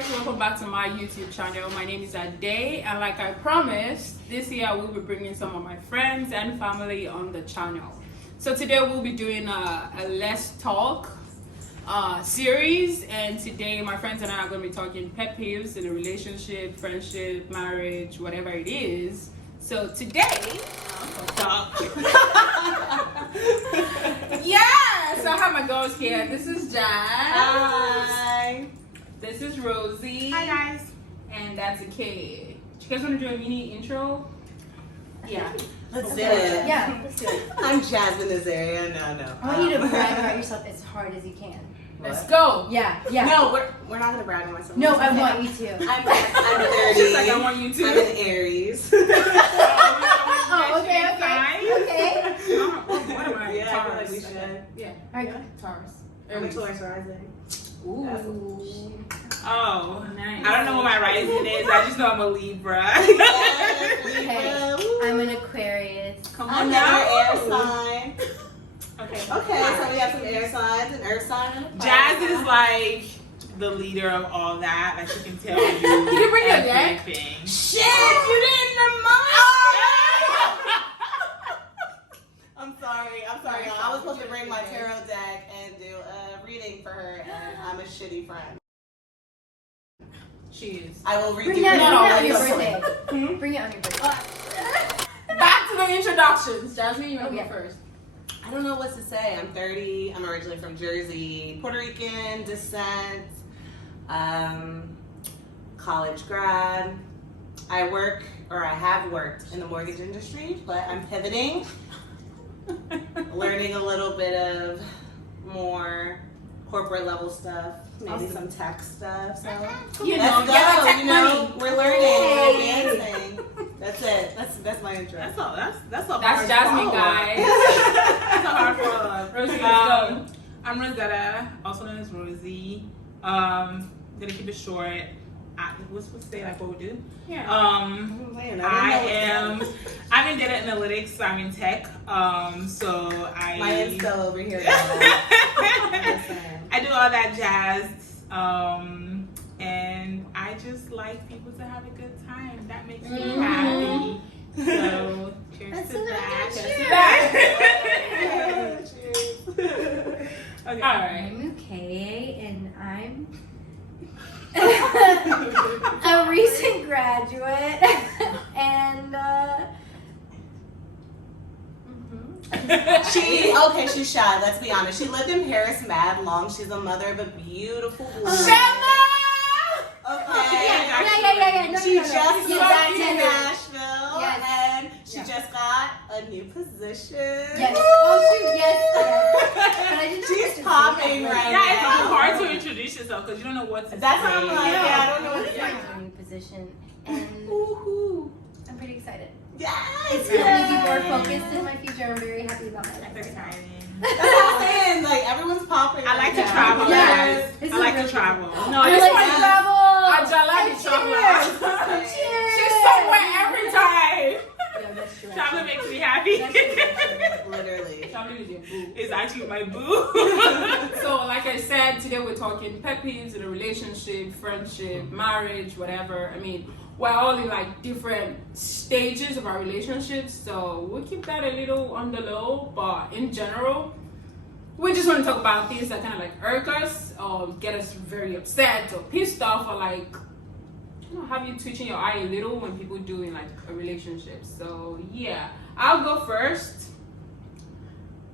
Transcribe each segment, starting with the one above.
guys, welcome back to my YouTube channel. My name is Ade, and like I promised, this year I will be bringing some of my friends and family on the channel. So today we'll be doing a Let's Talk series, and today my friends and I are going to be talking pet peeves in a relationship, friendship, marriage, whatever it is. So today, yeah, so I have my girls here. This is Jazz. Hi. This is Rosie. Hi guys. And that's Ukyeye. You guys want to do a mini intro? Yeah. Let's do it. Yeah, let's do it. I'm Jasmine Azaria. No. I want you to brag about yourself as hard as you can. Let's go. Yeah. No, we're not gonna brag on myself. No, I want you to. I'm 30. She's like, I want you to. I'm an Aries. Oh, okay. What am I? Yeah, I feel like Taurus. we should. Yeah. Alright, Yeah. Taurus. I'm a Taurus rising. Ooh. Oh, Nice. I don't know what my rising is. I just know I'm a Libra. Okay. I'm an Aquarius. Come on Another now. air sign. Okay. Okay, so we have some air signs, an earth sign, and a fire Jazz sign. is like the leader of all that. Like she can tell you. Did you bring your deck? everything. Shit, you didn't remind I'm sorry, y'all. I was supposed to bring my tarot deck and do a reading for her, and I'm a shitty friend. She is. I will redo Bring it on your it. birthday. Bring it on your birthday. Back to the introductions. Jasmine, you want to Okay. go first? I don't know what to say. I'm 30. I'm originally from Jersey, Puerto Rican descent, college grad. I have worked in the mortgage industry, but I'm pivoting, learning a little bit of more corporate level stuff, maybe some tech stuff. So You let's know, go. get the tech You know, money. we're learning, we're dancing. That's it. That's my intro. That's all. That's all. That's Jasmine, guys. That's a hard follow. Rosie, let's go. I'm Rosetta, also known as Rosie. Gonna keep it short. What's supposed to say like what we do? Yeah. I'm in data analytics. I'm in tech. So I. My insta over here. I do all that jazz. And I just like people to have a good time. That makes me happy. So cheers to that. Cheers. Okay. All right. I'm Ukyeye, and I'm a recent graduate. And She's shy, let's be honest. She lived in Paris mad long. She's the mother of a beautiful woman. Okay. Yeah. No, She just moved Yes, to yes. Nashville, Yes. and she just got a new position. Yes. Oh shoot, yes. But I didn't She's know popping what to right say. Yeah, it's now. so hard to introduce yourself because you don't know what to That's say. how I'm like, I don't know what to It's say. my new position, and Woohoo. I'm pretty excited. Yes. It's gonna be more focused in my future. I'm very happy about my life. That's right now. exciting. That's what I'm saying. Like, everyone's popping. I like to right now. travel, Yeah. guys. It's I like really to travel. No, I this like one to is travel. Ajala the traveler. Cheers. She's somewhere every time. Yeah, that's true. Traveling makes me happy. Literally. Traveling is your boo. It's actually my boo. So, like I said, today we're talking pet peeves in a relationship, friendship, marriage, whatever. I mean, we're all in like different stages of our relationships, so we'll keep that a little on the low. But in general, we just want to talk about things that kind of like irk us, or get us very upset or pissed off, or like, you know, have you twitching your eye a little when people do in like a relationship. So yeah, I'll go first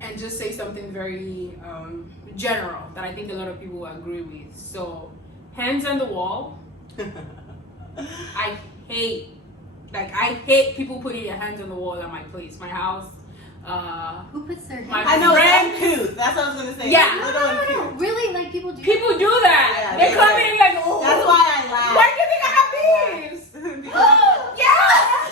and just say something very general that I think a lot of people will agree with. So, hands on the wall. I hate people putting their hands on the wall at my place, my house. Who puts their My hands? I know, friend- it's uncouth. That's what I was going to say. Yeah. It's a little uncouth. Really? Like people do? People do that. Yeah, they they come do. in like, oh, That's why I laugh. why do you think I have these? Yeah.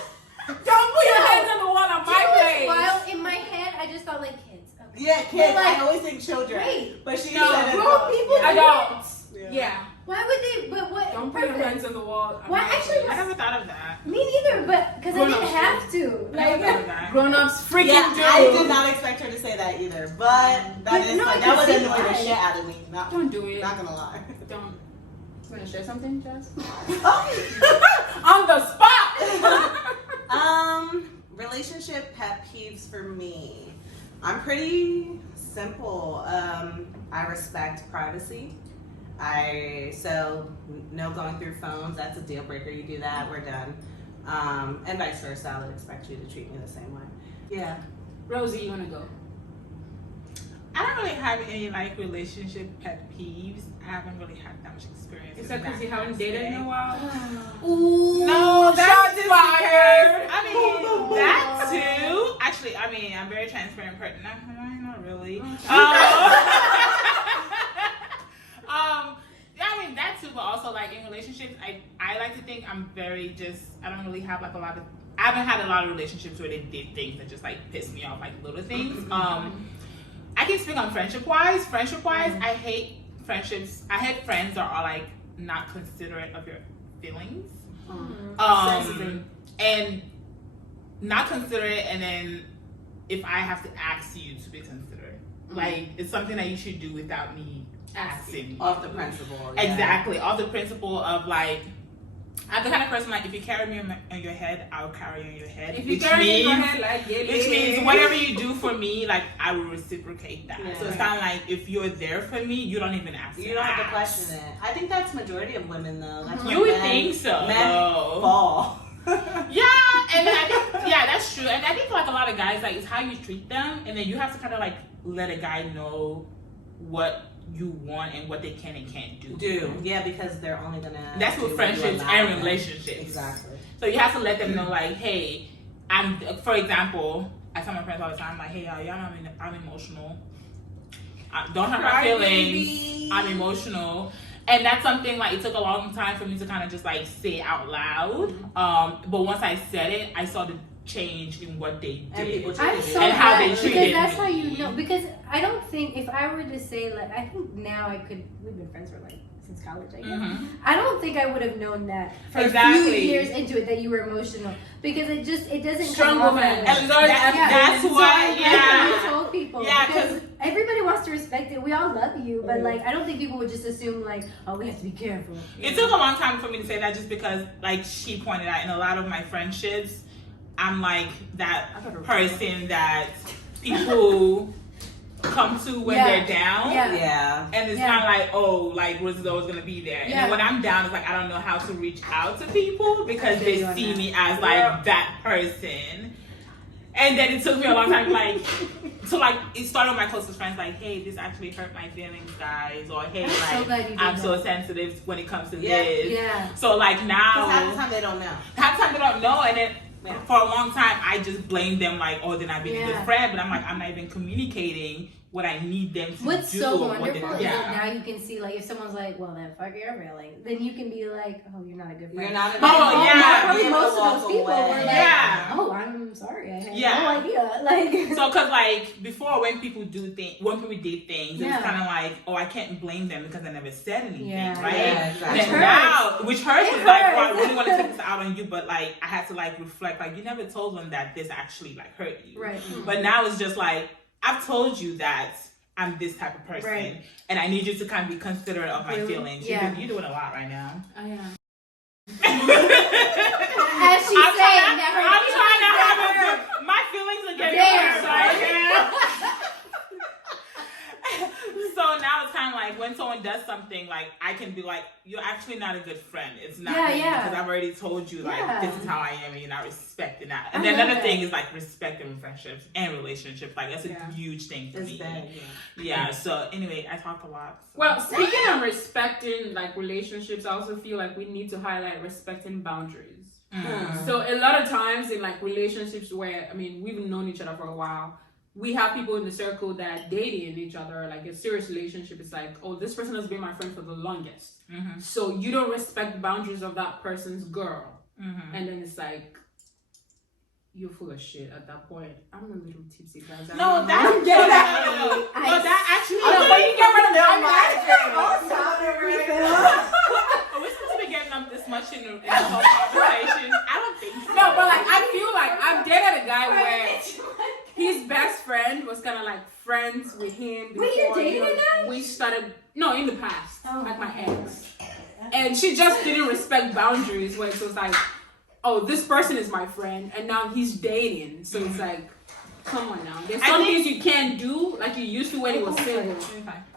Don't put your hands on the wall at my place. While in my head, I just thought like kids. Okay. Yeah, kids. But, like, I always think children. wait. But she No, said grown adults. people Yeah. Adults. Yeah. Yeah. Why would they? But what? Don't put your purpose? hands on the wall. at Why? my Actually, place. I never thought of that. Me neither. But because I Grown-ups didn't have to. I never Like. thought of that. Grown-ups freaking Yeah, do. I did not expect her to say that either, but But no, I that can would see annoy the why. shit out of me. Don't do it. Not gonna lie. Don't. You want to share something, Jess? Oh. On the spot! Relationship pet peeves for me. I'm pretty simple. I respect privacy. So no going through phones. That's a deal breaker. You do that, we're done. And vice versa. I would expect you to treat me the same way. Yeah. Rosie, you want to go? I don't really have any like relationship pet peeves. I haven't really had that much experience. Is that because you haven't dated in a while? Ooh. No, that's just fired. because, I mean, that too. Actually, I mean, I'm very transparent person. Not really. Yeah, I mean that too, but also like in relationships, I like to think I'm very I don't really have like a lot of. I haven't had a lot of relationships where they did things that just like pissed me off, like little things. I can speak on friendship-wise. Friendship-wise, I hate friendships. I hate friends that are like not considerate of your feelings. And not considerate, and then if I have to ask you to be considerate, like it's something that you should do without me asking. Off the principle. Yeah. Exactly, off the principle of like. I'm the kind of person like if you carry me on your head, I'll carry you on your head. If you carry me on your head, like which means whatever you do for me, like I will reciprocate that. Yeah. So it's kind of like if you're there for me, you don't even ask. You don't have to question it. I think that's majority of women though. That's You would think so. Men fall. Yeah, and I think that's true. And I think for like a lot of guys, like it's how you treat them, and then you have to kind of like let a guy know what you want and what they can and can't do. Yeah, because they're only gonna. That's with friendships and relationships. Exactly. So you have to let them know, like, hey, for example, I tell my friends all the time, like, hey, y'all know I'm emotional. Don't hurt my feelings. Baby. I'm emotional. And that's something, like, it took a long time for me to kind of just, like, say out loud. But once I said it, I saw the change in what they did. I'm so and how glad, they treated because that's me. how you know. Because I don't think if I were to say like, I think now I could. We've been friends for like since college, I guess. I don't think I would have known that for a few years into it that you were emotional, because it doesn't Strong come off woman. that way. That's why. You told people. Yeah, because everybody wants to respect it. We all love you, but like I don't think people would just assume like, oh, we have to be careful. It took a long time for me to say that, just because, like she pointed out, in a lot of my friendships, I'm like that person that people come to when they're down. Yeah. And it's kind of like, oh, like Rosie's always gonna be there. And then when I'm down, it's like I don't know how to reach out to people because they see me as like that person. And then it took me a long time, like, to like, it started with my closest friends, like, hey, this actually hurt my feelings, guys, or hey, like, I'm so sensitive when it comes to this. Yeah. So like now, because half the time they don't know. Half the time they don't know, and then for a long time I just blame them, like, oh, they're not being a good friend, but I'm like, I'm not even communicating what I need them to do. What's so wonderful is yeah. that now you can see, like, if someone's like, well, then fuck your railing, then you can be like, oh, you're not a good friend. You're not a good Oh, yeah. Probably most of those people were like, yeah. oh, I'm sorry, I had no idea. Like, so, cause like before, when people do things, when people did things, it was kind of like, oh, I can't blame them because I never said anything, right? Yeah, exactly. And then now, which hurts, is like, well, I really want to take this out on you, but like I had to like reflect, like you never told them that this actually like hurt you, right? But now it's just like, I've told you that I'm this type of person, and I need you to kind of be considerate of my feelings. Yeah. You're doing a lot right now. I am. As she's saying that I'm trying to have a good, my feelings are getting hurt right now. So now it's kind of like when someone does something, like I can be like, you're actually not a good friend. It's not me, because I've already told you like this is how I am, and you're not respecting that. And then another thing is like respecting friendships and relationships. Like that's a huge thing for me. Yeah. So anyway, I talk a lot. So. Well, speaking of respecting like relationships, I also feel like we need to highlight respecting boundaries. So a lot of times in like relationships where, I mean, we've known each other for a while, we have people in the circle that dating each other, like a serious relationship. It's like, oh, this person has been my friend for the longest. So you don't respect the boundaries of that person's girl. And then it's like, you're full of shit at that point. I'm a little tipsy, guys. No, that actually. But you get rid of Are we supposed to be getting up this much in the whole conversation? I don't think so. No, but like I feel like I've dated a guy where his best friend was kind of like friends with him before. Wait, you dated a guy? We started in the past, like my ex. And she just didn't respect boundaries, where it was like, oh, this person is my friend, and now he's dating. So it's like, come on now. There's some things you can't do like you used to when he was single.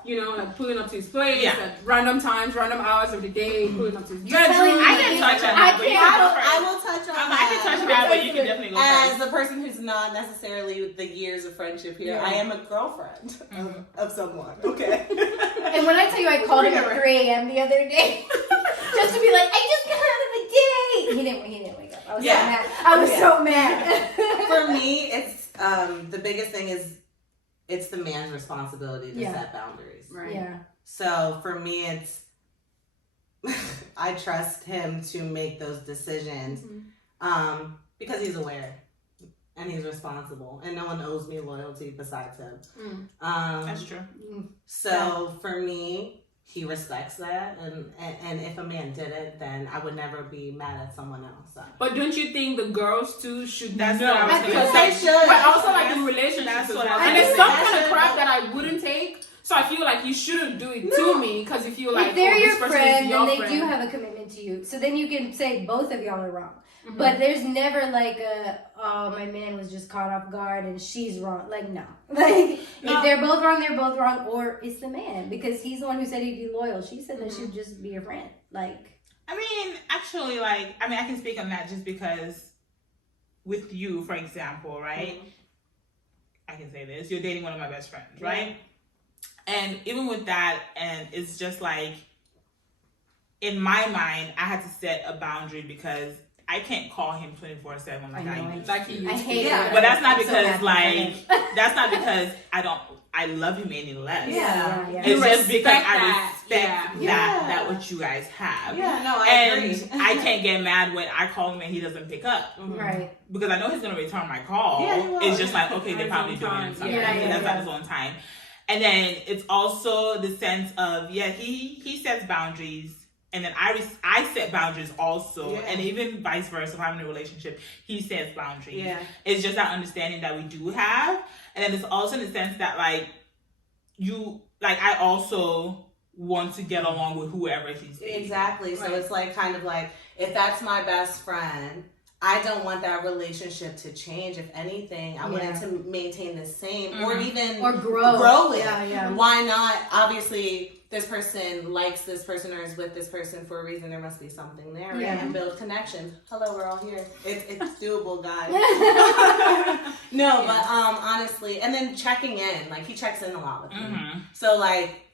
You know, like pulling up to his place at random times, random hours of the day, pulling up to his bedroom. I can touch on that. I will touch on that. I can touch on that, but you can definitely go As first. the person who's not necessarily with the years of friendship here, I am a girlfriend of someone. Okay. And when I tell you I called him at 3 a.m. the other day, just to be like, I just got out of the day. He didn't wake up. I was so mad. I was so mad. For me, it's the biggest thing is it's the man's responsibility to set boundaries. Right. Yeah. So for me, it's I trust him to make those decisions because he's aware and he's responsible, and no one owes me loyalty besides him. That's true. So for me, he respects that, and if a man did it, then I would never be mad at someone else. So. But don't you think the girls too should know? I think Because they should. But also like in relationships as well. And there's some kind of crap that I wouldn't take. So I feel like you shouldn't do it to me because you feel like if they're your this person friend, is your then they friend. do have a commitment to you. So then you can say both of y'all are wrong. But there's never like oh, my man was just caught off guard and she's wrong. Like, no. Like, if they're both wrong, or it's the man because he's the one who said he'd be loyal. She said that she'd just be your friend. Like, I mean, actually, I can speak on that just because with you, for example, right? I can say this. You're dating one of my best friends, right? And even with that, and it's just like, in my mind, I had to set a boundary because I can't call him 24/7 like I used to. I hate it. But that's not because that's not because I love him any less. Yeah. It's just because I respect that what you guys have. Yeah, no, I agree. I can't get mad when I call him and he doesn't pick up. Right. Because I know he's gonna return my call. Yeah, he will. It's just like, okay, they're probably doing something. That's at his own time. And then it's also the sense of, he sets boundaries. And then I set boundaries also. Yeah. And even vice versa, if I'm in a relationship, he sets boundaries. Yeah. It's just that understanding that we do have. And then it's also in the sense that, I also want to get along with whoever he's dating. Exactly. So it's like, kind of like, if that's my best friend, I don't want that relationship to change. If anything, I want it to maintain the same or even grow it. Yeah. Why not? Obviously, this person likes this person or is with this person for a reason. There must be something there, right? And build connections. Hello, we're all here. It's doable, guys. No, but honestly, and then checking in. Like, he checks in a lot with me. So, like,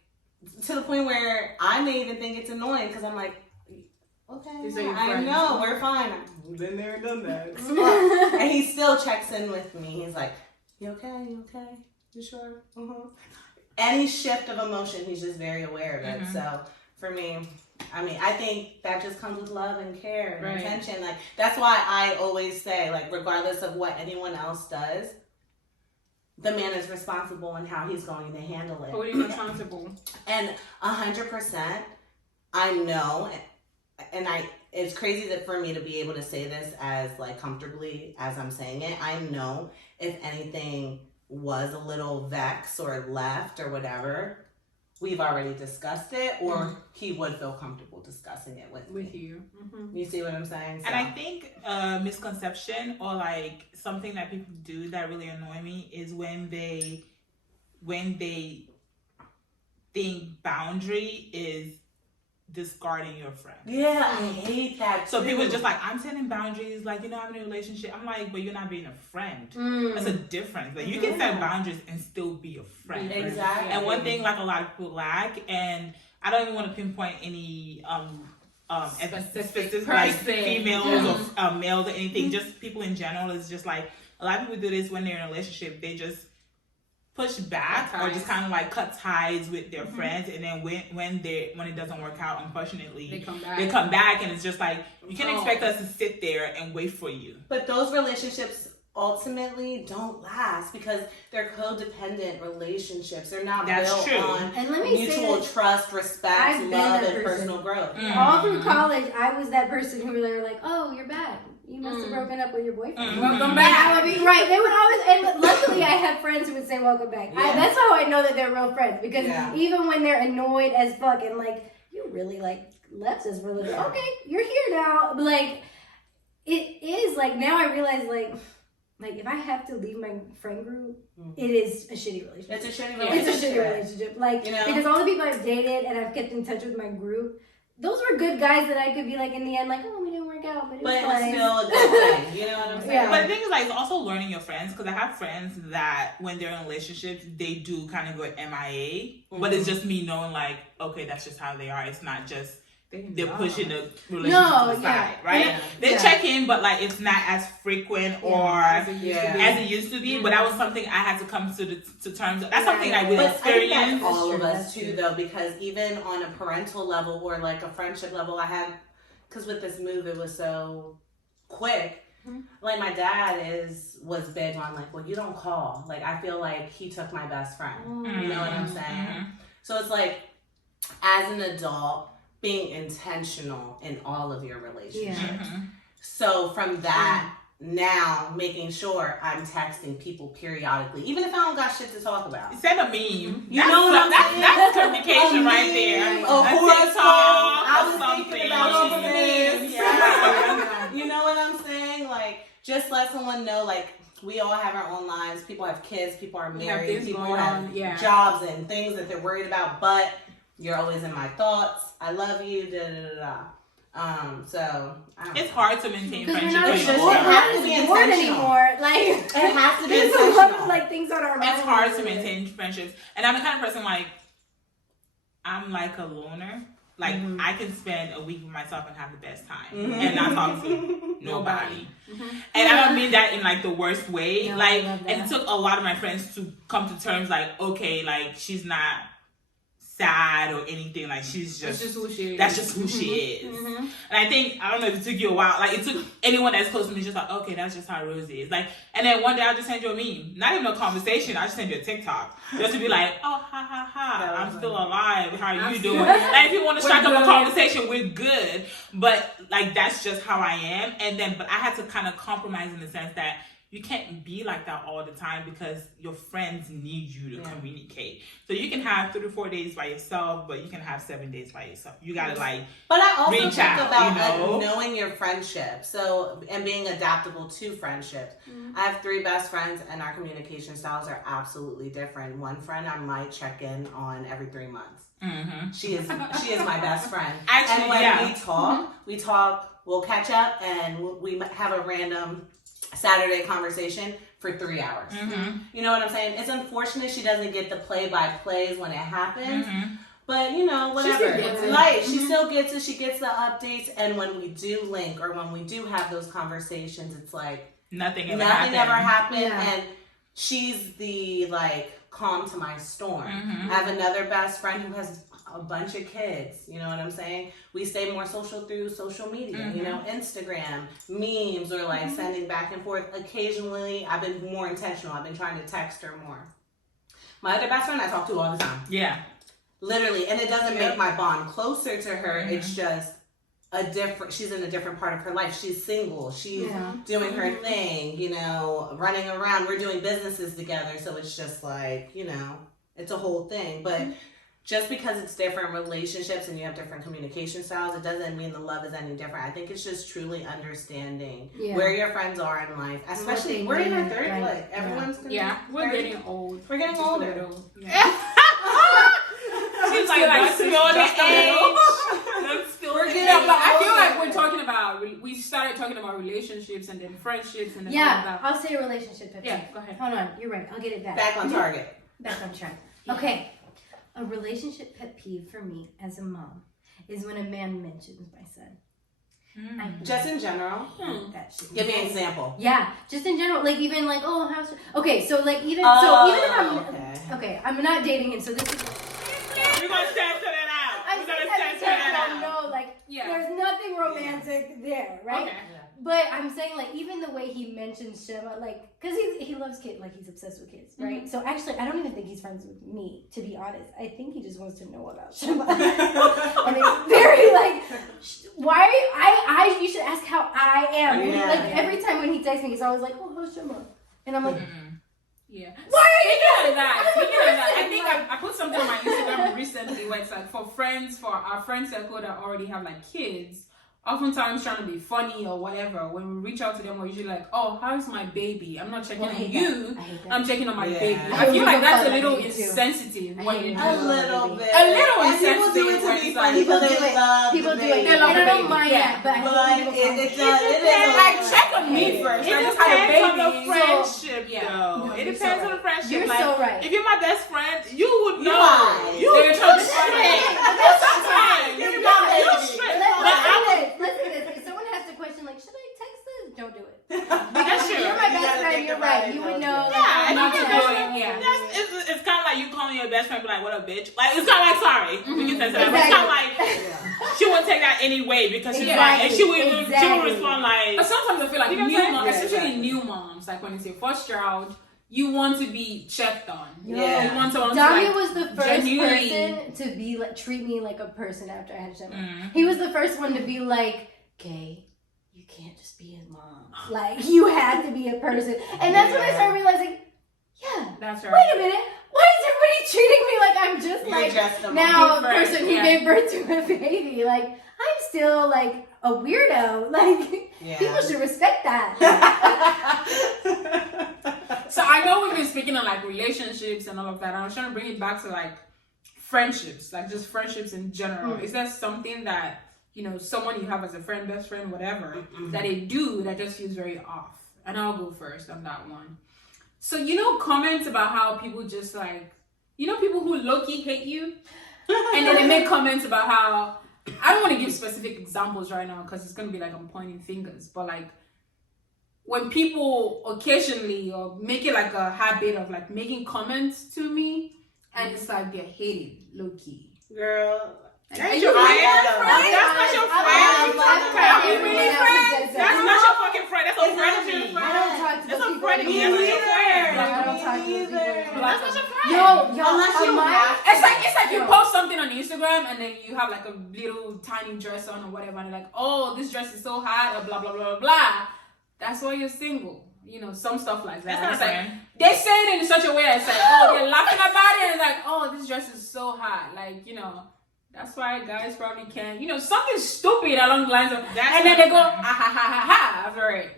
to the point where I may even think it's annoying because I'm like, okay, I know, we're fine. I've been there and done that. It's fine. And he still checks in with me. He's like, you okay? You okay? You sure? Any shift of emotion, he's just very aware of it. So for me, I think that just comes with love and care and attention. Like, that's why I always say, like, regardless of what anyone else does, the man is responsible in how he's going to handle it. Totally responsible. And 100%, I know, and it's crazy that for me to be able to say this as, like, comfortably as I'm saying it. I know if anything was a little vexed or left or whatever, we've already discussed it, or he would feel comfortable discussing it with you. You see what I'm saying? So. And I think a misconception or like something that people do that really annoy me is when they think boundary is discarding your friend. Yeah, I hate that So too. people just like, I'm setting boundaries, like, I'm in a relationship. I'm like, but you're not being a friend. That's a difference. Like, you can set boundaries and still be a friend. Exactly. And one thing, like, a lot of people lack, and I don't even want to pinpoint any specific like females or males or anything, just people in general. Is just like, a lot of people do this when they're in a relationship. They just push back or just kind of like cut ties with their friends, and then when it doesn't work out, unfortunately, they come back, and it's just like, you can't expect us to sit there and wait for you. But those relationships ultimately don't last because they're codependent relationships. They're not built on mutual trust, respect, love, and personal growth. All through college, I was that person who were like, "Oh, you're back. You must have broken up with your boyfriend. Welcome back." I would be right. They would always, and luckily I had friends who would say welcome back. That's how I know that they're real friends, because even when they're annoyed as fuck and like, you really like left us for a little bit. Okay, you're here now. But like, it is like now I realize like if I have to leave my friend group, it is a shitty relationship. It's a shitty relationship. It's a shitty relationship. Like, because all the people I've dated and I've kept in touch with my group, those were good guys that I could be like in the end, like, oh, we didn't work out, but it was still a good thing. You know what I'm saying? Yeah. But the thing is, like, it's also learning your friends, because I have friends that when they're in relationships, they do kind of go MIA, but it's just me knowing, like, okay, that's just how they are. It's not just they're pushing the relationship to the side, right? Yeah. They check in, but like it's not as frequent or as it used to be. But that was something I had to come to terms with. That's something I would experience. I think that's all of us too, though, because even on a parental level or like a friendship level, I had, because with this move it was so quick. Like my dad was big on like, well, you don't call. Like I feel like he took my best friend. You know what I'm saying? So it's like, as an adult, being intentional in all of your relationships. So from that, now making sure I'm texting people periodically, even if I don't got shit to talk about. Send a meme. You know what I'm saying? That's communication right there. A horoscope. I was something. thinking about you. Yeah. You know what I'm saying? Like, just let someone know, like, we all have our own lives. People have kids. People are married. People have jobs and things that they're worried about. But you're always in my thoughts. I love you. Da da da da. So it's hard to maintain friendship. It has to be intentional anymore. Like it has to be there's intentional. a lot of like things on our mind. It's hard to maintain friendships, and I'm the kind of person like I'm like a loner. Like I can spend a week with myself and have the best time and not talk to nobody. And I don't mean that in like the worst way. No, like, and it took a lot of my friends to come to terms like, okay, like she's not sad or anything, like she's just who she is. That's just who she is. And I think, I don't know if it took you a while, like it took anyone that's close to me just like, okay, that's just how Rosie is. Like, and then one day I'll just send you a meme, not even a conversation, I just send you a TikTok just to be like, oh, ha ha ha, I'm still alive, how are you doing? Like if you want to strike up a conversation, we're good, but like that's just how I am. And then, but I had to kind of compromise in the sense that you can't be like that all the time because your friends need you to communicate. So you can have 3 to 4 days by yourself, but you can have 7 days by yourself. You gotta like But I also reach think out, about knowing your friendship. So, and being adaptable to friendships. I have 3 best friends and our communication styles are absolutely different. One friend I might check in on every 3 months. She is my best friend. Actually, and when we talk, we'll catch up and we have a random Saturday conversation for 3 hours. You know what I'm saying? It's unfortunate she doesn't get the play-by-plays when it happens. But, you know, whatever. She still gets it. She gets the updates. And when we do link or when we do have those conversations, it's like nothing ever happened. And she's the, like, calm to my storm. I have another best friend who has a bunch of kids, you know what I'm saying? We stay more social through social media, you know, Instagram, memes, or like sending back and forth. Occasionally, I've been more intentional. I've been trying to text her more. My other best friend I talk to all the time. Yeah. Literally. And it doesn't make my bond closer to her. It's just she's in a different part of her life. She's single. She's doing her thing, you know, running around. We're doing businesses together. So it's just like, you know, it's a whole thing. But just because it's different relationships and you have different communication styles, it doesn't mean the love is any different. I think it's just truly understanding where your friends are in life. Especially, we're in our 30s. Like, everyone's we're getting old. We're getting older. She's like, still the age. We're getting but I feel like we're talking about, we started talking about relationships and then friendships and then all that. I'll say a relationship. Go ahead. Hold on, you're right. I'll get it back. Back on target. Back on track. Okay. A relationship pet peeve for me as a mom is when a man mentions my son. Just in general? That shit. Give me an example. Yeah, just in general. Like even like, oh, how's okay, so like even if I'm not dating him, so this is we're gonna censor that out. We're gonna censor that out. No, like there's nothing romantic there, right? Okay. But I'm saying, like, even the way he mentions Shema, like, because he loves kids, like, he's obsessed with kids, right? So, actually, I don't even think he's friends with me, to be honest. I think he just wants to know about Shema. And it's very, like, you should ask how I am. Like, every time when he texts me, he's always like, oh, how's Shema? And I'm like, yeah. Why are you Speaking of that, I think I put something on my Instagram recently but it's like for our friend circle that already have like kids, oftentimes trying to be funny or whatever, when we reach out to them, we're usually like, oh, how's my baby? I'm not checking on you. I'm checking on my baby. I feel like that's a little insensitive when you do a little bit. A little and insensitive. People do it to be funny. People do it. People do it. And I don't mind that, but it depends. Like, check on me first. It depends on the friendship, though. It depends on the friendship. You're like, so right. If you're my best friend, you would know. You would They're straight. Listen to this. If someone has to question, like, should I text this? Don't do it. That's true. You're my best friend. You're right. You would know. Yeah, not to do it. Yeah. It's kind of like you calling your best friend, be like, "What up, bitch?" Like, it's kind of like, sorry, we can say that. But it's kind of like she wouldn't take that anyway because she's like, and she would respond like. But sometimes I feel like new moms, especially new moms, like when it's your first child, you want to be checked on. Yeah. You want someone Dami to was the first person to be like treat me like a person after I had Shemma. He was the first one to be like, "Kay, you can't just be his mom. Like, you had to be a person." And that's when I started realizing, yeah, that's right. wait a minute. Why is everybody treating me like I'm just like now a person who gave birth to a baby? Like, I'm still like a weirdo. Like, people should respect that. So I know we've been speaking on like relationships and all of that. I was trying to bring it back to like friendships, like just friendships in general. Is there something that, you know, someone you have as a friend, best friend, whatever, that they do that just feels very off? And I'll go first on that one. So, you know, comments about how people just like, you know, people who low-key hate you, and then they make comments about how, I don't want to give specific examples right now because it's going to be like I'm pointing fingers, but like when people occasionally or make it like a habit of like making comments to me, and it's like they're hated low-key. Girl. That's your friend? That's not your friend. Are we really friends? That's not your fucking friend. That's a friend of me. I don't talk to That's those a people. friend of me. That's not your friend. I don't talk to those people. That's not your friend. Yo, Unless you have It's like you post something on Instagram and then you have like a little tiny dress on or whatever, and you're like, oh, this dress is so hot, or blah blah blah blah blah. That's why you're single. You know, some stuff like that. That's not like, they say it in such a way that's like, oh, they're laughing about it, and it's like, oh, this dress is so hot. Like, you know, that's why guys probably can't, you know, something stupid along the lines of, and then they go, ha ha ha ha ha, after it.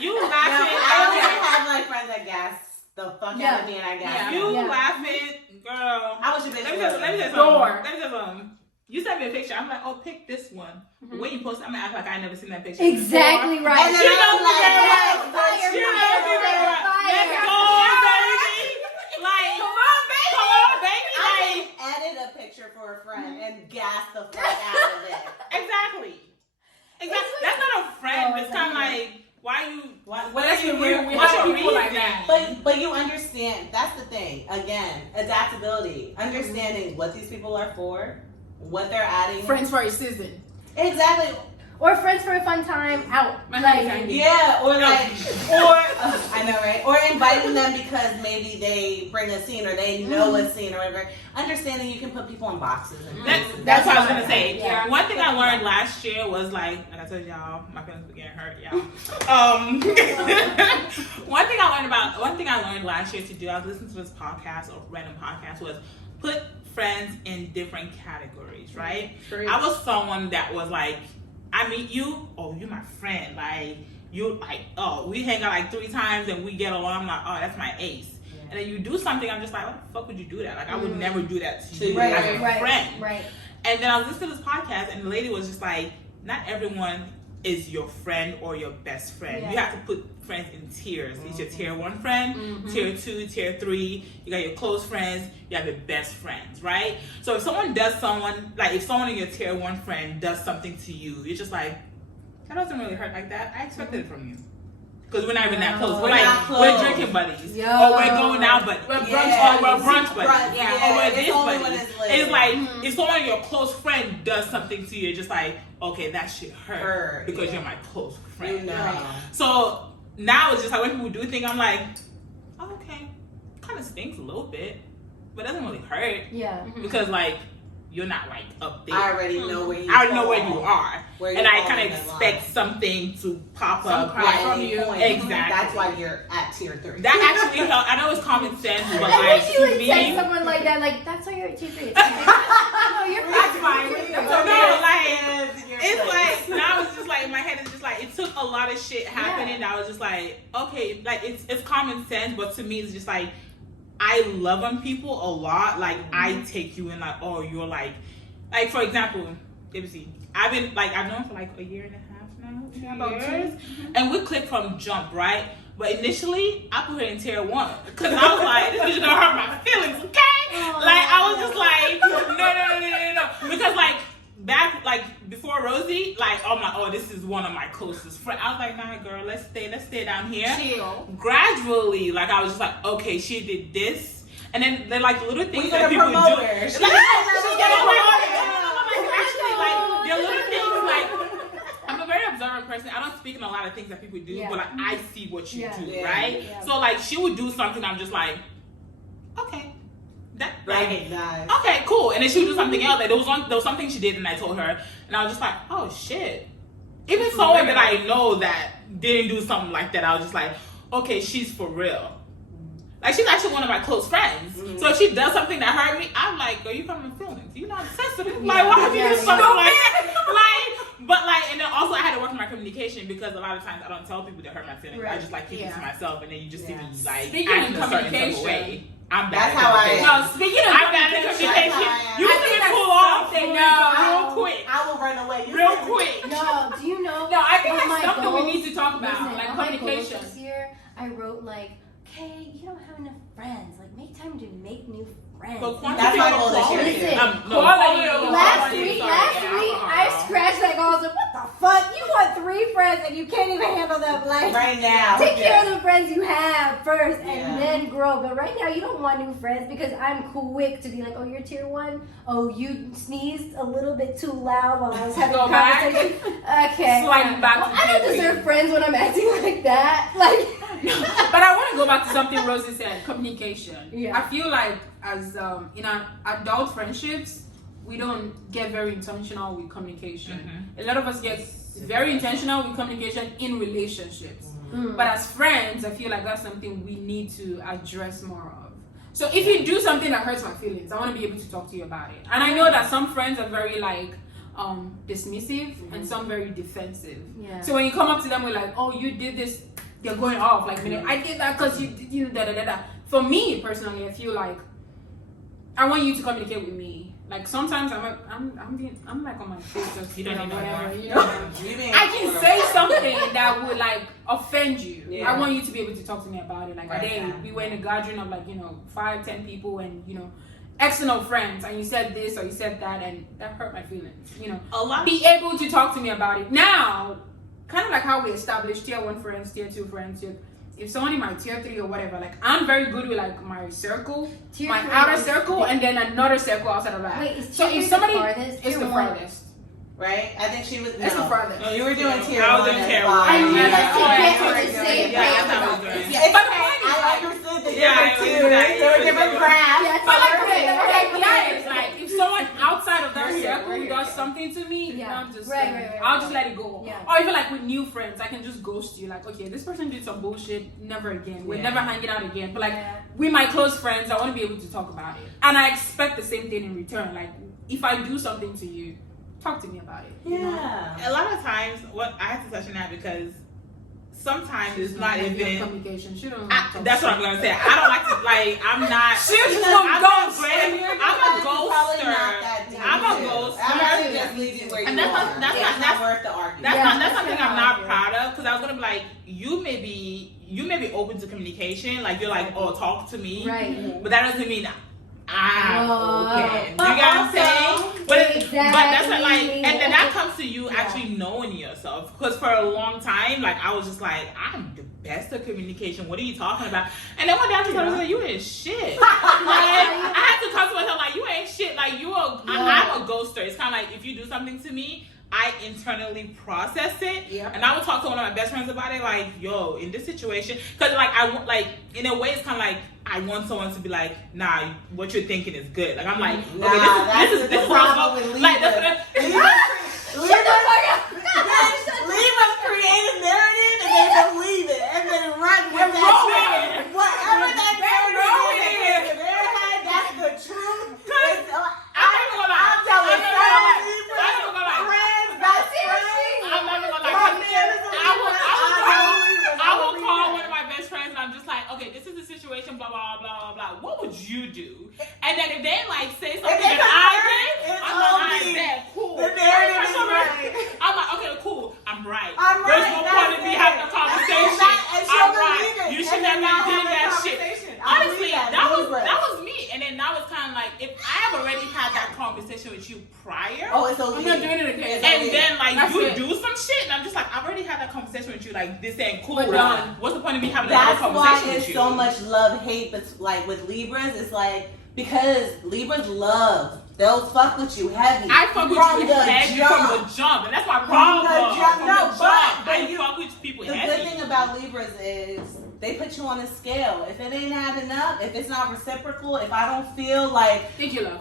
You laughing. I always have my friends that gas the fuck out of me, and I gas You laughing, girl. I was your bitch. Let me tell you something. You sent me a picture. I'm like, oh, pick this one. When you post it, I'm gonna act like I never seen that picture. Exactly before. right. And then You know me I'm very well. like, You know me very well. Let's go, baby. Like, come on, baby. I edit a picture for a friend and gas the fuck out of it. Exactly. That's not a friend. It's kind of like, why you? Well, that's you weird. We what's have your people reason? like that. But you understand, that's the thing. Again, adaptability. Understanding what these people are for, what they're adding. Friends for a season. Exactly. Or friends for a fun time out. Yeah, or like, or I know, right? Or inviting them because maybe they bring a scene or they know a scene or whatever. Understanding you can put people in boxes. And That's what I was gonna say. Yeah. One thing I learned last year was like I told y'all, my feelings were getting hurt, y'all. One thing I learned last year to do, I was listening to this podcast or random podcast, was put friends in different categories, right? I was someone that was like, I meet you, oh, you're my friend. Like, you, like, oh, we hang out like 3 times and we get along. I'm like, oh, that's my ace. Yeah. And then you do something, I'm just like, what the fuck would you do that? Like, I would never do that to you as a friend. Right. And then I was listening to this podcast and the lady was just like, not everyone is your friend or your best friend. Yeah. You have to put friends in tiers. It's your tier 1 friend, tier 2, tier 3. You got your close friends. You have your best friends, right? So if someone if someone in your tier 1 friend does something to you, you're just like, that doesn't really hurt like that. I expected it from you. Because we're not even that close. We're drinking buddies. Or we're going out buddies. We're brunch buddies. Or we're this buddies. It's like, if someone your close friend does something to you, you're just like, okay, that shit hurt. Because you're my close friend. So now it's just like when people do things, I'm like, oh, okay. Kind of stinks a little bit. But it doesn't really hurt. Yeah. Because like, you're not like up there. I already know where you I already know where you are. And I kind of expect line. something to pop up from you. Exactly. That's why you're at tier 3. That actually helps. I know it's common sense, but I like wish you would to me, say someone like that, like, that's why you're at tier 3. No, you're That's fine. no, like it's like now it's just like in my head it's just like it took a lot of shit happening that I was just like, okay, like it's common sense, but to me it's just like I love on people a lot. Like I take you in like, oh, you're like for example, I've known for like a year and a half now, 2 years, and we clicked from jump, right? But initially, I put her in tier 1 because I was like, this is gonna hurt my feelings, okay? Like I was just like, no, because like back before Rosie, like I'm like, oh, this is one of my closest friends. I was like, nah, girl, let's stay down here. Chill. Gradually, like I was just like, okay, she did this, and then they're like little things that people do. She's getting promoted. Actually, like there are little things like I'm a very observant person. I don't speak in a lot of things that people do, but like I see what you do, right? Yeah. So like she would do something, I'm just like, okay. Okay, cool. And then she would do something else. Like there was something she did and I told her and I was just like, oh shit. Even someone that I know that didn't do something like that, I was just like, okay, she's for real. Like she's actually one of my close friends. Mm-hmm. So if she does something that hurt me, I'm like, girl, you coming feelings. You're not sensitive. Like, why would you do something like that? And then also I had to work on my communication because a lot of times I don't tell people that hurt my feelings. Right. I just like keep it to myself, and then you just see me like acting a certain type of way. I'm bad at communication. No, speaking of communication, you can pull off real quick. I will run away real quick. No, do you know? No, I think that's something we need to talk about. Listen, like communication. This year, I wrote like, okay, you don't have enough friends. Like, make time to make new friends. That's my goal this year. Listen, last week, I scratched that goal. I was like, what the fuck? You want 3 friends and you can't even handle them. Like, right now. Take care of the friends you have first and then grow. But right now, you don't want new friends because I'm quick to be like, oh, you're tier 1. Oh, you sneezed a little bit too loud while I was having a conversation. Okay. Sliding back to I don't deserve friends when I'm acting like that. Like. But I want to go back to something Rosie said, communication. Yeah. I feel like as in our adult friendships, we don't get very intentional with communication. Mm-hmm. A lot of us get very intentional with communication in relationships. Mm-hmm. But as friends, I feel like that's something we need to address more of. So if you do something that hurts my feelings, I want to be able to talk to you about it. And I know that some friends are very dismissive and some very defensive. Yeah. So when you come up to them with like, oh, you did this, they're going off like, I did that because you da da da da. For me personally, I feel like I want you to communicate with me. Like sometimes I'm like on my face just you don't need whatever, no you know. I can say something that would like offend you. Yeah. I want you to be able to talk to me about it. Like today we were in a gathering of 5-10 people and external friends, and you said this or you said that, and that hurt my feelings. Be able to talk to me about it now. Kind of like how we established tier 1 friends, tier 2 friends. If someone in my tier 3 or whatever, like I'm very good with like my circle, my outer circle, and then another circle outside of that. Wait, so if somebody, it's the farthest. Right? I think she was. It's the farthest. No, you were doing tier 1. I was in tier 1. I knew that's I understood the difference too. There were different graphs. But like if someone outside of their circle does something to me, I'm just I'll just let it go. Yeah. Or even like with new friends, I can just ghost you. Like, okay, this person did some bullshit. Never again. We're never hanging out again. But like with my close friends, I want to be able to talk about it, and I expect the same thing in return. Like if I do something to you, talk to me about it. Yeah. A lot of times, I have to touch on that because sometimes it's not even communication. She don't. That's what I'm gonna say. I don't like to I'm not. I'm a ghoster. I'm just leave you where you are. That's worth the argument. That's something I'm not proud of because I was gonna be like, you may be open to communication. Like you're like, oh, talk to me. Right. But that doesn't mean I'm open. You get what I'm saying? But that's not like, and then that comes to you actually knowing yourself. Because for a long time, like I was just like, I'm the best at communication. What are you talking about? And then one day I just started saying, you ain't shit. I had to come to myself like, you ain't shit. Like I'm a ghoster. It's kind of like if you do something to me, I internally process it, and I would talk to one of my best friends about it. Like, yo, in this situation, because like in a way, it's kind of like I want someone to be like, nah, what you're thinking is good. Like I'm like, nah, okay, this is the problem with Libras. like Libras create a narrative and they believe it and then run with that narrative. Whatever that narrative is in their head, that's the truth. I'm telling friends, best friends. I'm never gonna I will call one of my best friends and I'm just like, okay, this is the situation, blah blah blah blah blah. What would you do? And then if they like say something that I did, I'm like, I cool. The narrative is right. I'm like, okay, cool. I'm right. I'm right. There's no point in me having a conversation. I'm right. You should never did that shit. Honestly, that was me. And then now it's kind of like, if I have already had that conversation with you prior, it's okay. I'm not doing it again. And then like you do some shit, and I'm just like, I've already had that conversation with you. Like this ain't cool. What's the point of me having that conversation with you? That's why it's so much love-hate, but like with Libras, it's like because Libras love. They'll fuck with you heavy. I fuck with you heavy from the jump, and that's my problem. I fuck with people heavy. The good thing about Libras is they put you on a scale. If it ain't adding up, if it's not reciprocal, if I don't feel like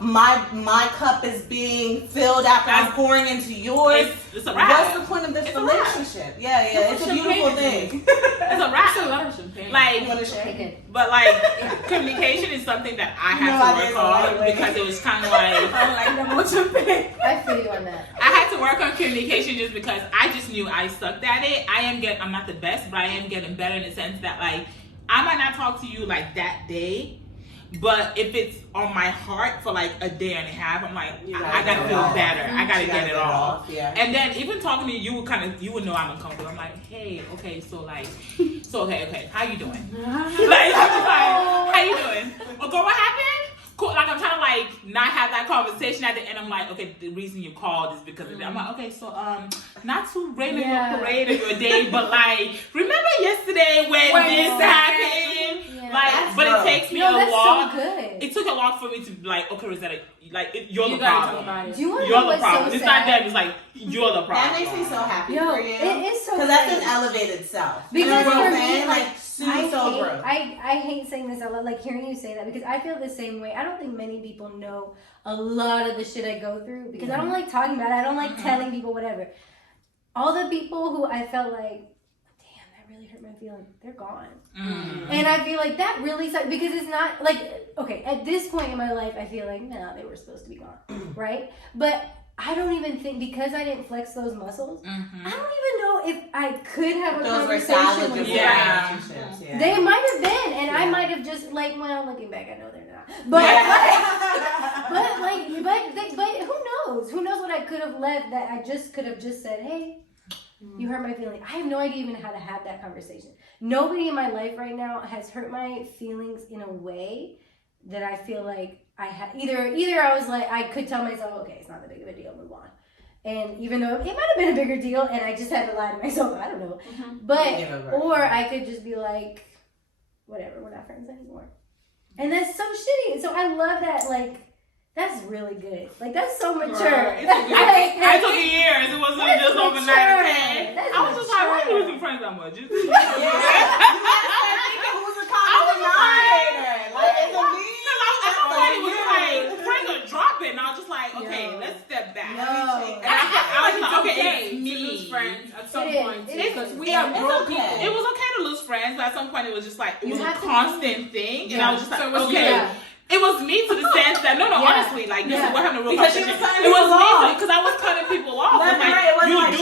my cup is being filled after I'm pouring into yours, it's a wrap. What's the point of this relationship? Yeah, it's a beautiful thing. It's a wrap. It's a lot of champagne. Like, but like communication is something that I had to work on because it was kind of like I feel you on that. I had to work on communication just because I just knew I sucked at it. I'm not the best, but I am getting better in the sense that like I might not talk to you like that day, but if it's on my heart for like a day and a half, I'm like, I gotta feel better. I gotta get it off. Yeah. And then even talking to you, you would know I'm uncomfortable. I'm like, hey, okay, okay, how you doing? Like, how you doing? Oh, girl, what happened? Cool. Like I'm trying to like not have that conversation at the end. I'm like, okay, the reason you called is because of that. I'm like, okay, so not to rain on your parade or your day, but like remember yesterday when this happened? Yeah. Like, but it takes me a lot. So good. It took a lot for me to be like, okay, Rosetta, like you're the problem. problem. Do you want to You're know the what's problem. so It's sad? not them. It's like you're the problem. That makes me so happy for you. It is so because that's an elevated self. Because for me, like I hate saying this out loud, like hearing you say that because I feel the same way. I don't think many people know a lot of the shit I go through because I don't like talking about it. I don't like telling people whatever. All the people who I felt like, damn, that really hurt my feelings, they're gone. And I feel like that really sucks because it's not like, okay, at this point in my life, I feel like, no, they were supposed to be gone, right? But I don't even think, because I didn't flex those muscles, I don't even know if I could have a conversation with them. Yeah. They might have been, and I might have just like, well, looking back, I know they're not. But but who knows? Who knows what I could have left that I just could have just said, hey, you hurt my feelings. I have no idea even how to have that conversation. Nobody in my life right now has hurt my feelings in a way that I feel like I had either I was like, I could tell myself, okay, it's not that big of a deal, move on. And even though it might have been a bigger deal and I just had to lie to myself, I don't know. But, or I could just be like, whatever, we're not friends anymore. And that's so shitty. So I love that, like, that's really good. Like, that's so mature. I took years. It wasn't just overnight. I was just like, why are you losing friends that much? Who's a common denominator? Like, it's a me. Friends are dropping. And I was just like, okay, let's step back. I was like, okay, it's me to lose friends at some point because we are grown people. It was okay to lose friends, but at some point it was just like it was a constant thing, and I was just like, okay. It was me to the sense that honestly, like this is we're having a real conversation. It was me because I was cutting people off. You do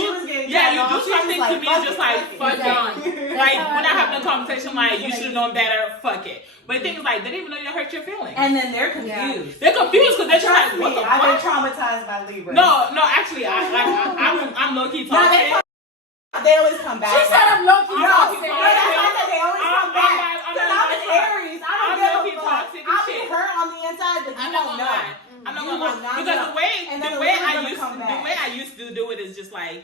something to me, it's just like fuck it. Like when I having a conversation, like you should have known better. Fuck it. But the thing is, like they didn't even know you hurt your feelings. And then they're confused. They're confused because they're just like, what the fuck? I've been traumatized by Libra. No, actually, I'm low key talking. They always come back. She said I'm low key toxic. They always come back. I'm an Aries. I don't give a fuck. I'll be hurt on the inside, but you won't know. I'm not gonna lie. Because the way I used to do it is just like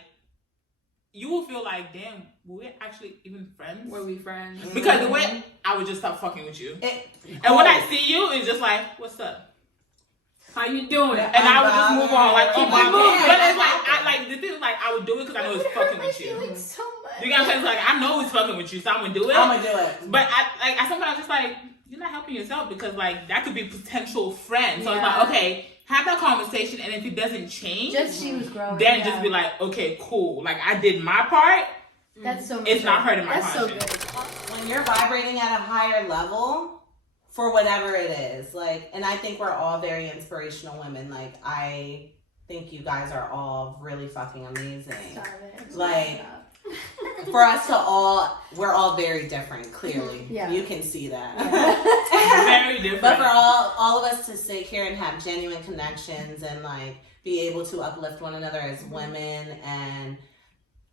you will feel like, damn, were we actually even friends? Were we friends? Because the way I would just stop fucking with you. And when I see you, it's just like, what's up? How you doing? And I would just move on, like, keep on moving. But it's like, the thing is, like, I would do it because I know it's fucking with you. So much. You get what I'm saying? It's like, I know it's fucking with you, so I'm gonna do it. I'm gonna do it. But at some point, I'm just like, you're not helping yourself because like that could be potential friends. So Yeah. it's like, okay, have that conversation, and if it doesn't change, just she was growing. then just be like, okay, cool. Like I did my part. That's so. It's not hurting my That's so conscience. good. When you're vibrating at a higher level, for whatever it is, like, and I think we're all very inspirational women. Like, I think you guys are all really fucking amazing. Stop it. Like, for us to all, we're all very different, clearly. Yeah. You can see that. Very different. But for all of us to sit here and have genuine connections and like be able to uplift one another as women, and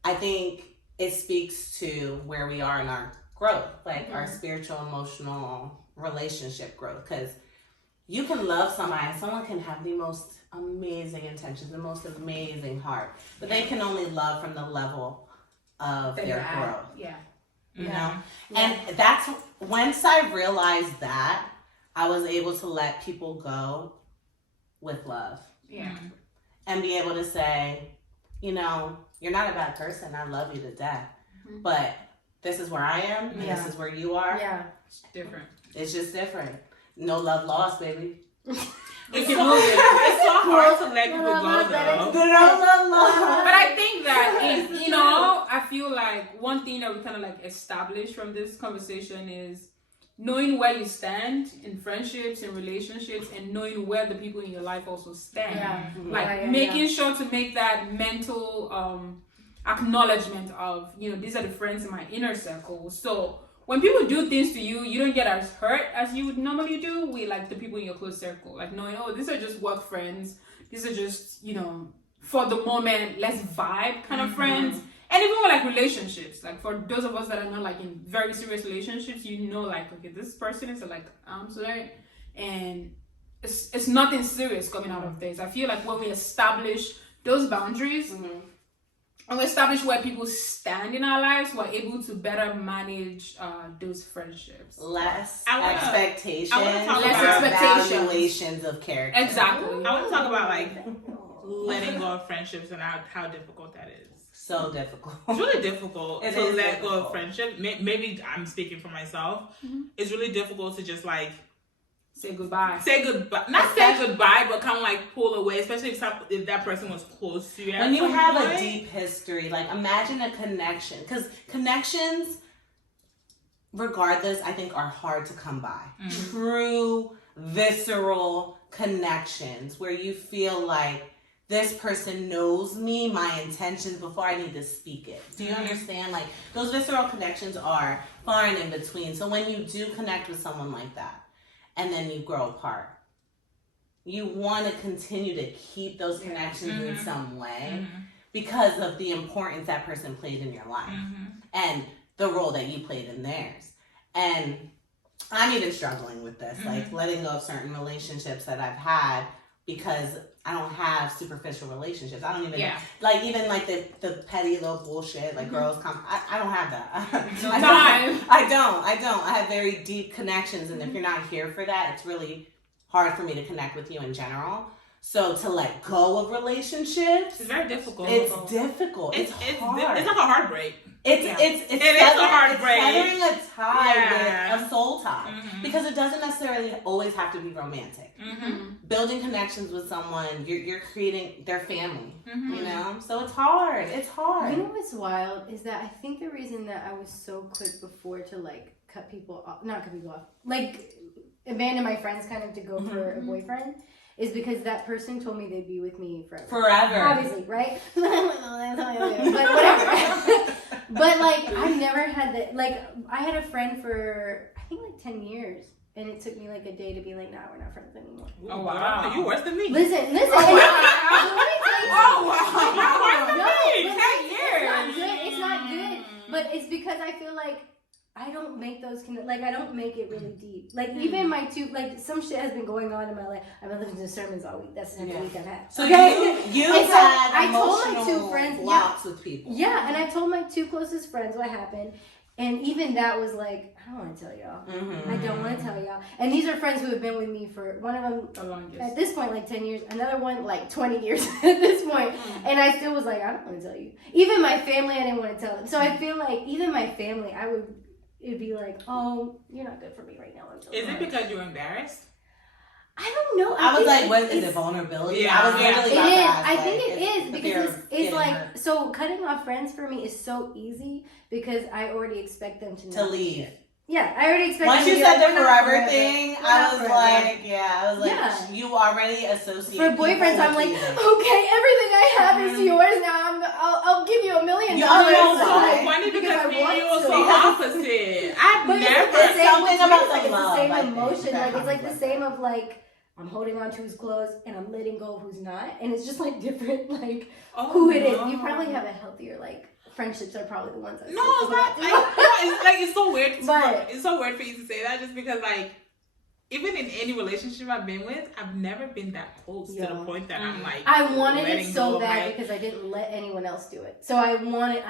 I think it speaks to where we are in our growth, like our spiritual, emotional relationship growth. Because you can love somebody, someone can have the most amazing intentions, the most amazing heart, but they can only love from the level of their growth. Yeah. You know? And that's, once I realized that, I was able to let people go with love. Yeah. And be able to say, you know, you're not a bad person. I love you to death. But this is where I am, and this is where you are. Yeah. It's different. It's just different. No love lost, baby. It's so hard to let people go, though. No love lost. But I think that, you know, I feel like one thing that we kind of like establish from this conversation is knowing where you stand in friendships and relationships, and knowing where the people in your life also stand. Yeah. Like making sure to make that mental acknowledgement of, you know, these are the friends in my inner circle. So when people do things to you, you don't get as hurt as you would normally do with like the people in your close circle. Like knowing, oh, these are just work friends. These are just, you know, for the moment, let's vibe kind of friends. And even with like relationships, like for those of us that are not like in very serious relationships, you know, like, okay, this person is like arm's length, and it's nothing serious coming out of this. I feel like when we establish those boundaries, and we establish where people stand in our lives, we're able to better manage those friendships. Less Less evaluations of character. Exactly. I want to talk about like letting go of friendships and how difficult that is. So difficult. It's really difficult It to is let go difficult. of friendship. Maybe I'm speaking for myself. It's really difficult to just like Say goodbye. say goodbye. Not say goodbye, but kind of like pull away, especially if that person was close to you. When you have a deep history, like imagine a connection. Because connections, regardless, I think are hard to come by. True, visceral connections where you feel like this person knows me, my intentions before I need to speak it. Do you understand? Like those visceral connections are far and in between. So when you do connect with someone like that, and then you grow apart, you want to continue to keep those connections in some way because of the importance that person played in your life and the role that you played in theirs. And I'm even struggling with this, like letting go of certain relationships that I've had because I don't have superficial relationships. I don't even like even like the petty little bullshit like girls come. I don't have that. I don't. I have very deep connections, and if you're not here for that, it's really hard for me to connect with you in general. So to let go of relationships, it's very difficult. It's difficult. It's hard. It's like a heartbreak. It is a heartbreak. It's severing a tie with a soul tie because it doesn't necessarily always have to be romantic. Building connections with someone, you're creating their family. You know, so it's hard. It's hard. You know what's wild is that I think the reason that I was so quick before to like cut people off, not cut people off, like abandon my friends kind of to go for a boyfriend, is because that person told me they'd be with me forever. Obviously, right? But whatever. But like, I never had that. Like, I had a friend for I think like 10 years, and it took me like a day to be like, nah, we're not friends anymore. Oh wow, you worse than me. Listen. Oh, wow. Let me tell you. Oh wow. No, 10 years. It's not good. But it's because I feel like I don't make those like I don't make it really deep. Like even my like some shit has been going on in my life. I've been listening to sermons all week. That's the week I've had. So you had emotional blocks with people. Yeah, and I told my two closest friends what happened, and even that was like, I don't want to tell y'all. I don't want to tell y'all. And these are friends who have been with me for one of them the longest. At this point like 10 years, another one like 20 years at this point. And I still was like, I don't want to tell you. Even my family, I didn't want to tell them. So I feel like even my family, it'd be like, oh, you're not good for me right now. Is it because you're embarrassed? I don't know. I was like, what is it, vulnerability? Yeah. I was literally It about is. to ask, I think like, it is the fear because of it's getting like hurt. so cutting off friends for me is so easy because I already expect them to leave. Yeah, I already expect. Once them you to said be the like, "We're not forever thing, We're I not was forever." like, I was like, Yeah. you already associate. For boyfriends, I'm like, okay, everything I have is yours now. I'll give you $1 million. You know, It's so Right. funny because I me and want you are to. so opposite. I've But never. it's the same, something what's about weird, the like, it's love, the same I think, emotion. that Like it's like comes the with same of like I'm holding on to who's close and I'm letting go of who's not, and it's just like different, like who it is. You probably have a healthier like friendships are probably the ones that. No, it's not. It's so weird. But it's so weird for you to say that just because like. Even in any relationship I've been with, I've never been that close to the point that I'm like. I wanted it letting so go of bad my- because I didn't let anyone else do it. So I wanted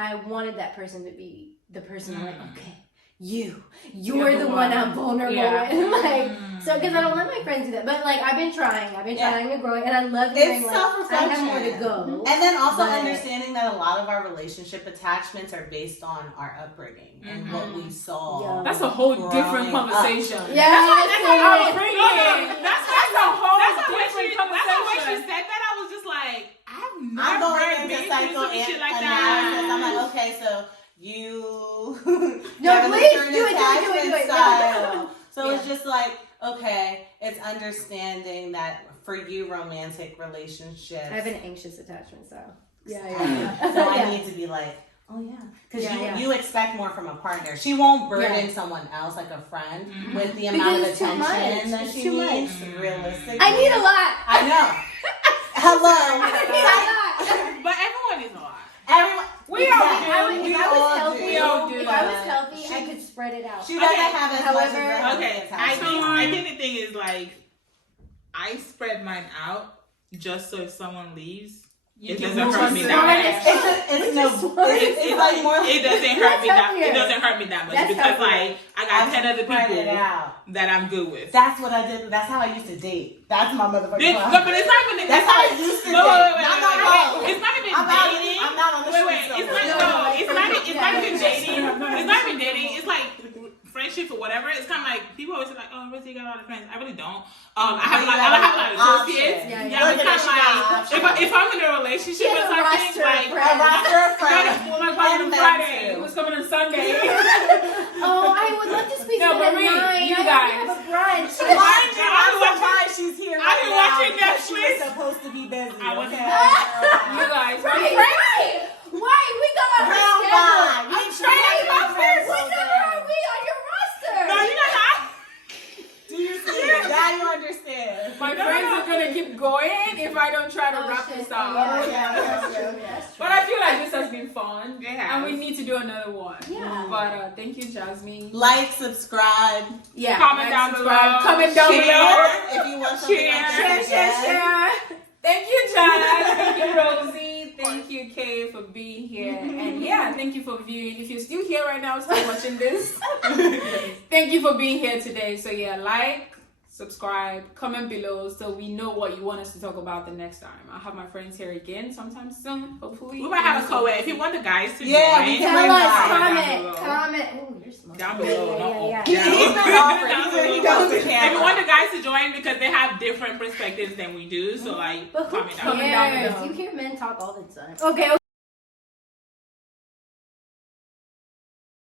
that person to be the person like, okay, you're the one I'm vulnerable with. Like, so because I don't let my friends do that. But like I've been trying to grow, and I love hearing It's like I have more to go. And then also understanding that a lot of our relationship attachments are based on our upbringing and what we saw. Yeah. That's a whole different growing conversation. Yeah, That's a whole When different conversation. she said that, I was just like, I'm I've going never into been through some shit like psychoanalysis. that. I'm like, okay, so you No, have a please, certain do it. attachment style. So Yeah. it's just like, okay, it's understanding that for you, romantic relationships. I have an anxious attachment style. So Yeah. I need to be like, oh yeah, because Yeah. you expect more from a partner. She won't burden someone else like a friend with the amount of Because it's too much. attention that It's she too needs. much. Realistically, I need a lot. I know. Hello. But everyone is a lot. Everyone. We all do. If I was healthy, We all do. if I was healthy, I could spread it out. She doesn't Okay, have as however- much as the healthy Okay, attachment. I think the thing is like, I spread mine out just so if someone leaves, it can doesn't move hurt on me to that the much. next. It's like more. It doesn't hurt me that. healthier. It doesn't hurt me that much That's because healthier. like I got 10 other Spread people it out. that I'm good with. That's what I did. That's how I used to date. That's my motherfucking But problem. it's not even. That's how I used to Wait, date. wait, Not wait, no wait. It's not even I'm dating. I'm not on the Wait, streets. it's no not. more. No, it's not even dating. Yeah. It's not even dating. It's like friendship or whatever. It's kind of like people always say like, "Oh, Rosie, you got a lot of friends." I really don't. I have a lot of associates. Options. Yeah, It's kind of like if I'm in a relationship She or has a something, roster of like friends. A roster of friends. Well, my partner on And Friday. them too. Who's coming on Sunday? Oh, I would love to speak No, to Marie, at 9. you I guys. have a brunch. Mind you, I've I'm been watching- surprised she's here I've been right now watching because she Netflix. was supposed to be busy. I was- Okay. You guys, Right. Why? We got on her Round schedule. five. You I'm need to trying take to your come friends What over. number are we on your roster? no, you know not. Do you see it? Now you understand. my friends are gonna keep going if I don't try to Oh, wrap shit. this Oh, up. yeah, that's true. That's true. But I feel like this has been fun, It has. and we need to do another one. Yeah. But thank you, Jasmine. Like, subscribe, Yeah. Comment down below. Comment down Share. below. if you want something like Share, this share, again. share. Thank you, Jazz. Thank you, Rosie. Thank you, Kay, for being here. And yeah, thank you for viewing. If you're still here right now, still watching this, thank you for being here today. So yeah, like, subscribe, comment below so we know what you want us to talk about the next time. I'll have my friends here again sometime soon, hopefully. We might have a co-ed. If you want the guys to Yeah, join, we Tell Comment us, down comment, below. comment. Oh, you're smart. Down below, Yeah. not He's been offering. He goes to If you camera. want the guys to join because they have different perspectives than we do, so like But who comment down below. Comment down cares? below. You hear men talk all the time. Okay.